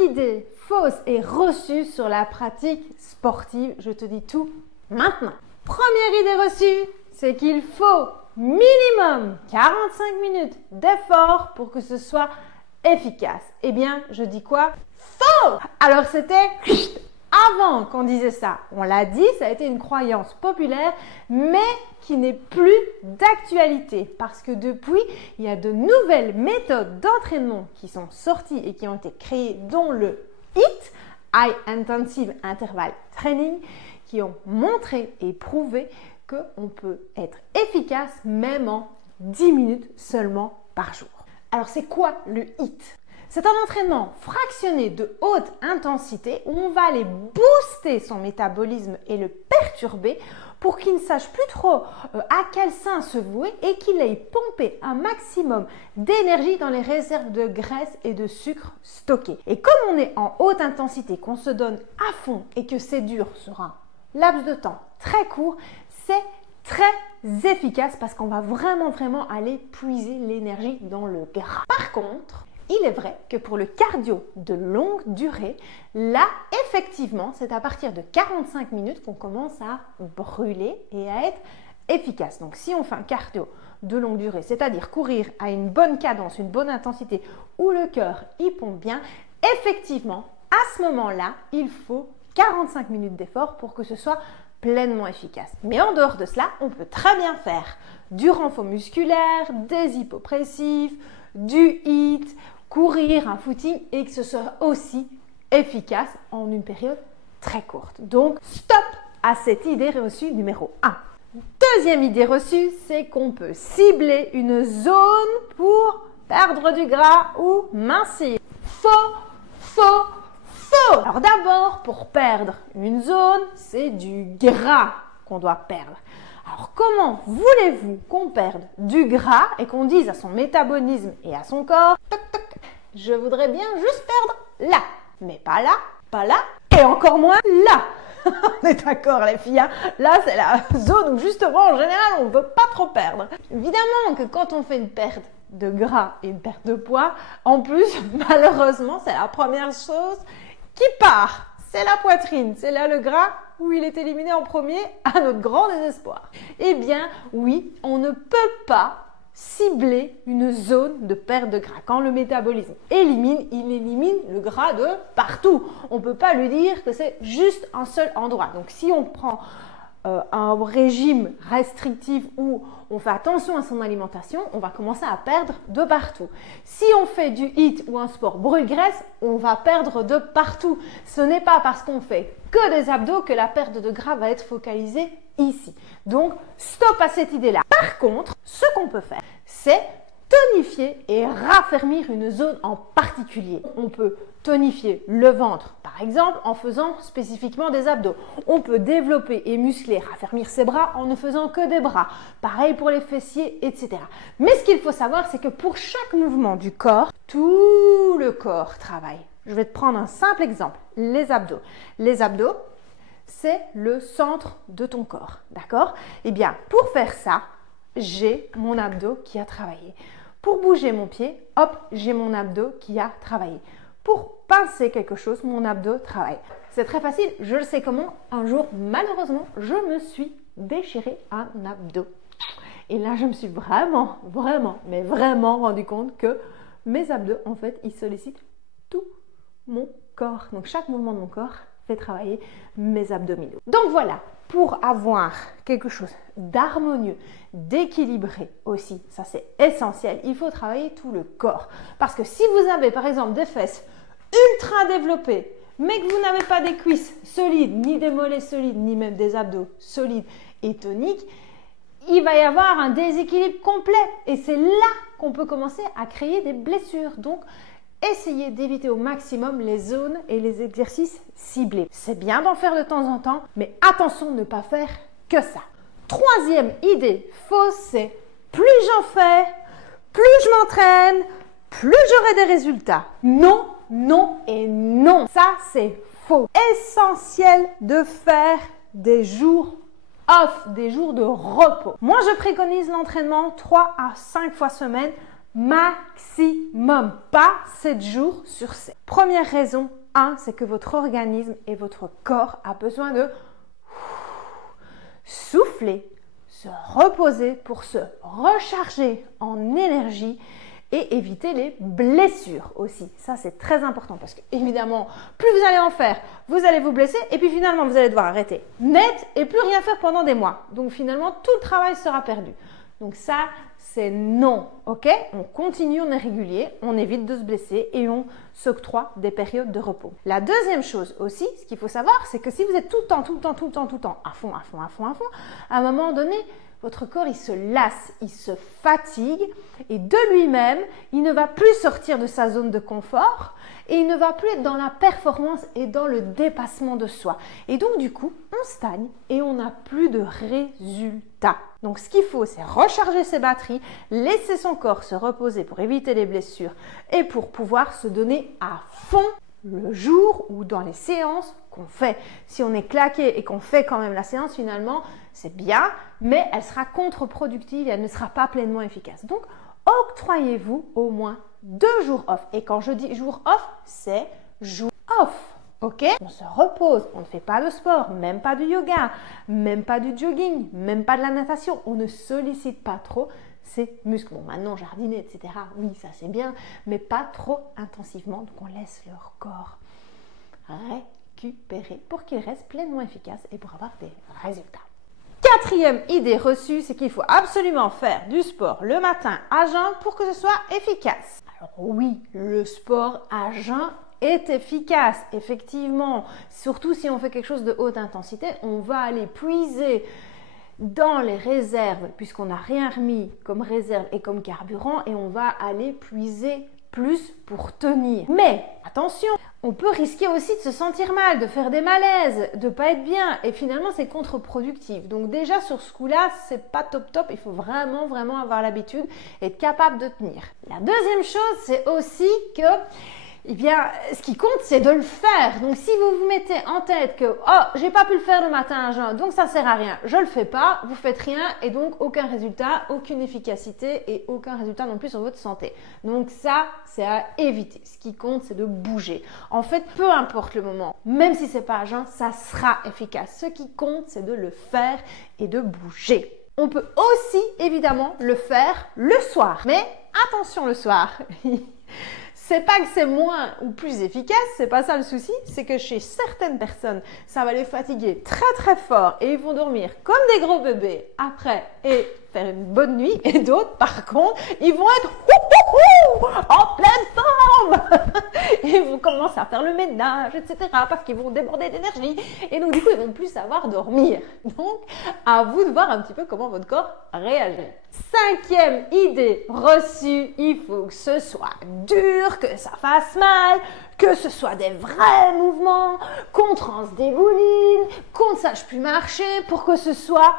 idées fausses et reçues sur la pratique sportive. Je te dis tout maintenant. Première idée reçue, c'est qu'il faut minimum 45 minutes d'effort pour que ce soit efficace. Eh bien, je dis quoi? Faux! Alors, c'était avant qu'on disait ça. On l'a dit, ça a été une croyance populaire, mais qui n'est plus d'actualité. Parce que depuis, il y a de nouvelles méthodes d'entraînement qui sont sorties et qui ont été créées, dont le HIIT, High Intensive Interval Training, qui ont montré et prouvé qu'on peut être efficace même en 10 minutes seulement par jour. Alors, c'est quoi le HIIT? C'est un entraînement fractionné de haute intensité où on va aller booster son métabolisme et le perturber pour qu'il ne sache plus trop à quel sein se vouer et qu'il aille pomper un maximum d'énergie dans les réserves de graisse et de sucre stockées. Et comme on est en haute intensité, qu'on se donne à fond et que c'est dur sur un laps de temps très court, c'est très efficace parce qu'on va vraiment aller puiser l'énergie dans le gras. Par contre, il est vrai que pour le cardio de longue durée, là, effectivement, c'est à partir de 45 minutes qu'on commence à brûler et à être efficace. Donc, si on fait un cardio de longue durée, c'est-à-dire courir à une bonne cadence, une bonne intensité, où le cœur y pompe bien, effectivement, à ce moment-là, il faut 45 minutes d'effort pour que ce soit pleinement efficace. Mais en dehors de cela, on peut très bien faire du renfort musculaire, des hypopressifs, du HIIT, courir, un footing et que ce soit aussi efficace en une période très courte. Donc, stop à cette idée reçue numéro 1. Deuxième idée reçue, c'est qu'on peut cibler une zone pour perdre du gras ou mincir. Faux! Alors d'abord, pour perdre une zone, c'est du gras qu'on doit perdre. Alors comment voulez-vous qu'on perde du gras et qu'on dise à son métabolisme et à son corps, toc toc, je voudrais bien juste perdre là, mais pas là, et encore moins là. On est d'accord les filles, hein? Là c'est la zone où justement en général on ne veut pas trop perdre. Évidemment que quand on fait une perte de gras et une perte de poids, en plus malheureusement c'est la première chose qui part. C'est la poitrine, c'est là le gras où il est éliminé en premier à notre grand désespoir. Eh bien oui, on ne peut pas cibler une zone de perte de gras. Quand le métabolisme élimine, il élimine le gras de partout. On ne peut pas lui dire que c'est juste un seul endroit. Donc si on prend un régime restrictif où on fait attention à son alimentation, on va commencer à perdre de partout. Si on fait du HIIT ou un sport brûle-graisse, on va perdre de partout. Ce n'est pas parce qu'on fait que des abdos que la perte de gras va être focalisée ici. Donc, stop à cette idée-là. Par contre, ce qu'on peut faire, c'est tonifier et raffermir une zone en particulier. On peut tonifier le ventre, par exemple, en faisant spécifiquement des abdos. On peut développer et muscler, raffermir ses bras en ne faisant que des bras. Pareil pour les fessiers, etc. Mais ce qu'il faut savoir, c'est que pour chaque mouvement du corps, tout le corps travaille. Je vais te prendre un simple exemple, les abdos. Les abdos, c'est le centre de ton corps, d'accord? Eh bien, pour faire ça, j'ai mon abdos qui a travaillé. Pour bouger mon pied, hop, j'ai mon abdos qui a travaillé. Pour pincer quelque chose, mon abdos travaille. C'est très facile, je le sais comment. Un jour, malheureusement, je me suis déchiré un abdos. Et là, je me suis vraiment rendu compte que mes abdos, en fait, ils sollicitent tout mon corps. Donc, chaque mouvement de mon corps fait travailler mes abdominaux. Donc voilà, pour avoir quelque chose d'harmonieux, d'équilibré aussi, ça c'est essentiel, il faut travailler tout le corps. Parce que si vous avez par exemple des fesses ultra développées, mais que vous n'avez pas des cuisses solides, ni des mollets solides, ni même des abdos solides et toniques, il va y avoir un déséquilibre complet. Et c'est là qu'on peut commencer à créer des blessures. Donc, essayez d'éviter au maximum les zones et les exercices ciblés. C'est bien d'en faire de temps en temps, mais attention de ne pas faire que ça. Troisième idée fausse, c'est plus j'en fais, plus je m'entraîne, plus j'aurai des résultats. Non, non et non. Ça, c'est faux. Essentiel de faire des jours off, des jours de repos. Moi, je préconise l'entraînement 3 à 5 fois semaine maximum, pas 7 jours sur 7. Première raison, c'est que votre organisme et votre corps a besoin de souffler, se reposer pour se recharger en énergie et éviter les blessures aussi. Ça, c'est très important parce que, évidemment, plus vous allez en faire, vous allez vous blesser et puis finalement, vous allez devoir arrêter net et plus rien faire pendant des mois. Donc, finalement, tout le travail sera perdu. Donc, ça, c'est non, ok? On continue, on est régulier, on évite de se blesser et on s'octroie des périodes de repos. La deuxième chose aussi, ce qu'il faut savoir, c'est que si vous êtes tout le temps, à fond, à un moment donné, votre corps, il se lasse, il se fatigue et de lui-même, il ne va plus sortir de sa zone de confort et il ne va plus être dans la performance et dans le dépassement de soi. Et donc, du coup, on stagne et on n'a plus de résultats. Donc, ce qu'il faut, c'est recharger ses batteries, laisser son corps se reposer pour éviter les blessures et pour pouvoir se donner à fond le jour ou dans les séances qu'on fait. Si on est claqué et qu'on fait quand même la séance, finalement, c'est bien, mais elle sera contre-productive et elle ne sera pas pleinement efficace. Donc, octroyez-vous au moins 2 jours off. Et quand je dis jour off, c'est jour off. Ok? On se repose, on ne fait pas de sport, même pas de yoga, même pas du jogging, même pas de la natation. On ne sollicite pas trop ces muscles. Bon, maintenant, jardiner, etc. Oui, ça c'est bien, mais pas trop intensivement. Donc, on laisse leur corps récupérer pour qu'il reste pleinement efficace et pour avoir des résultats. Quatrième idée reçue, c'est qu'il faut absolument faire du sport le matin à jeun pour que ce soit efficace. Alors oui, le sport à jeun est efficace, effectivement. Surtout si on fait quelque chose de haute intensité, on va aller puiser dans les réserves, puisqu'on n'a rien remis comme réserve et comme carburant, et on va aller puiser plus pour tenir. Mais attention, on peut risquer aussi de se sentir mal, de faire des malaises, de pas être bien, et finalement c'est contre-productif. Donc déjà sur ce coup-là, c'est pas top, il faut vraiment avoir l'habitude et être capable de tenir. La deuxième chose, c'est aussi que ce qui compte, c'est de le faire. Donc, si vous vous mettez en tête que « Oh, j'ai pas pu le faire le matin à jeun, donc ça sert à rien. Je le fais pas. » Vous faites rien et donc aucun résultat, aucune efficacité et aucun résultat non plus sur votre santé. Donc ça, c'est à éviter. Ce qui compte, c'est de bouger. En fait, peu importe le moment, même si c'est pas à jeun, ça sera efficace. Ce qui compte, c'est de le faire et de bouger. On peut aussi, évidemment, le faire le soir. Mais attention le soir. C'est pas que c'est moins ou plus efficace, c'est pas ça le souci, c'est que chez certaines personnes, ça va les fatiguer très fort et ils vont dormir comme des gros bébés après et faire une bonne nuit. Et d'autres, par contre, ils vont être en pleine forme. Ils vont commencer à faire le ménage, etc. parce qu'ils vont déborder d'énergie et donc du coup, ils vont plus savoir dormir. Donc, à vous de voir un petit peu comment votre corps réagit. Cinquième idée reçue, il faut que ce soit dur, que ça fasse mal, que ce soit des vrais mouvements, qu'on transdébouline, qu'on ne sache plus marcher pour que ce soit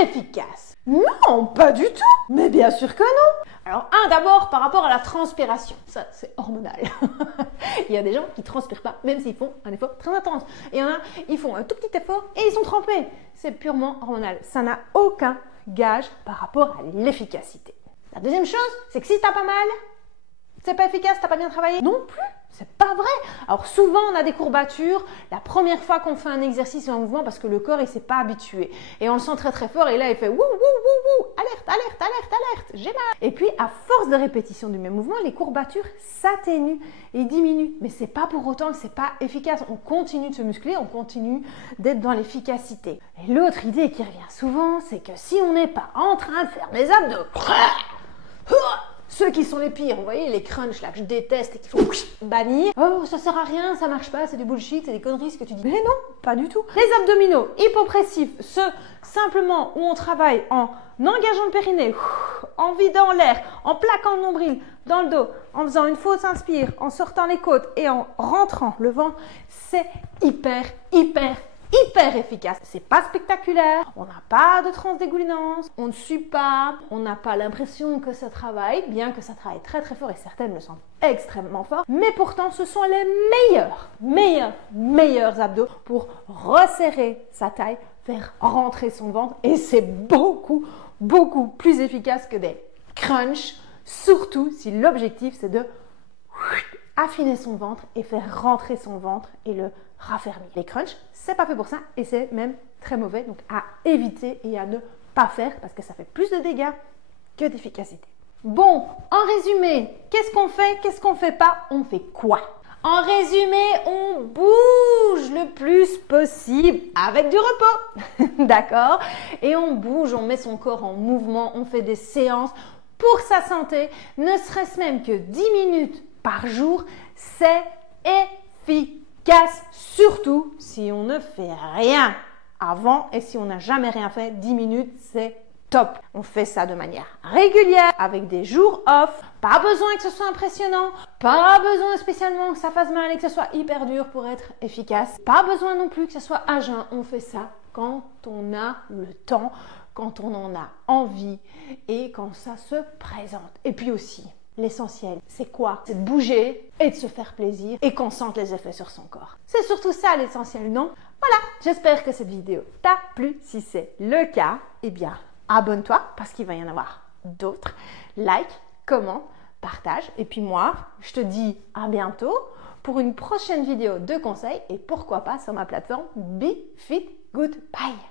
efficace. Non, pas du tout. Mais bien sûr que non. Alors, d'abord, par rapport à la transpiration. Ça, c'est hormonal. Il y a des gens qui ne transpirent pas, même s'ils font un effort très intense. Et il y en a, ils font un tout petit effort et ils sont trempés. C'est purement hormonal. Ça n'a aucun gage par rapport à l'efficacité. La deuxième chose, c'est que si t'as pas mal, c'est pas efficace, t'as pas bien travaillé. Non plus, c'est pas vrai. Alors souvent on a des courbatures la première fois qu'on fait un exercice ou un mouvement parce que le corps il s'est pas habitué et on le sent très fort et là il fait wouh, alerte, j'ai mal. Et puis à force de répétition du même mouvement, les courbatures s'atténuent et diminuent. Mais c'est pas pour autant que c'est pas efficace. On continue de se muscler, on continue d'être dans l'efficacité. Et l'autre idée qui revient souvent, c'est que si on n'est pas en train de faire des abdos, ceux qui sont les pires, vous voyez, les crunchs là que je déteste et qu'il faut bannir. Oh, ça sert à rien, ça marche pas, c'est du bullshit, c'est des conneries ce que tu dis. Mais non, pas du tout. Les abdominaux hypopressifs, ceux simplement où on travaille en engageant le périnée, en vidant l'air, en plaquant le nombril dans le dos, en faisant une fausse inspire, en sortant les côtes et en rentrant le ventre, c'est hyper efficace. C'est pas spectaculaire, on n'a pas de transdégoulinance, on ne sue pas, on n'a pas l'impression que ça travaille, bien que ça travaille très fort et certaines le sentent extrêmement fort, mais pourtant ce sont les meilleurs abdos pour resserrer sa taille, faire rentrer son ventre et c'est beaucoup plus efficace que des crunchs Surtout si l'objectif c'est de affiner son ventre et faire rentrer son ventre et le raffermir. Les crunchs, c'est pas fait pour ça et c'est même très mauvais, donc à éviter et à ne pas faire parce que ça fait plus de dégâts que d'efficacité. Bon, en résumé, qu'est-ce qu'on fait pas, on fait quoi? En résumé, on bouge le plus possible avec du repos, d'accord? Et on bouge, on met son corps en mouvement, on fait des séances pour sa santé, ne serait-ce même que 10 minutes par jour, c'est efficace, surtout si on ne fait rien avant et si on n'a jamais rien fait, 10 minutes, c'est top. On fait ça de manière régulière, avec des jours off. Pas besoin que ce soit impressionnant, pas besoin spécialement que ça fasse mal et que ce soit hyper dur pour être efficace. Pas besoin non plus que ce soit à jeun. On fait ça quand on a le temps, quand on en a envie et quand ça se présente. Et puis aussi, l'essentiel, c'est quoi? C'est de bouger et de se faire plaisir et qu'on sente les effets sur son corps. C'est surtout ça l'essentiel, non? Voilà, j'espère que cette vidéo t'a plu. Si c'est le cas, eh bien, abonne-toi parce qu'il va y en avoir d'autres. Like, commente, partage. Et puis moi, je te dis à bientôt pour une prochaine vidéo de conseils et pourquoi pas sur ma plateforme Be Fit Good. Bye!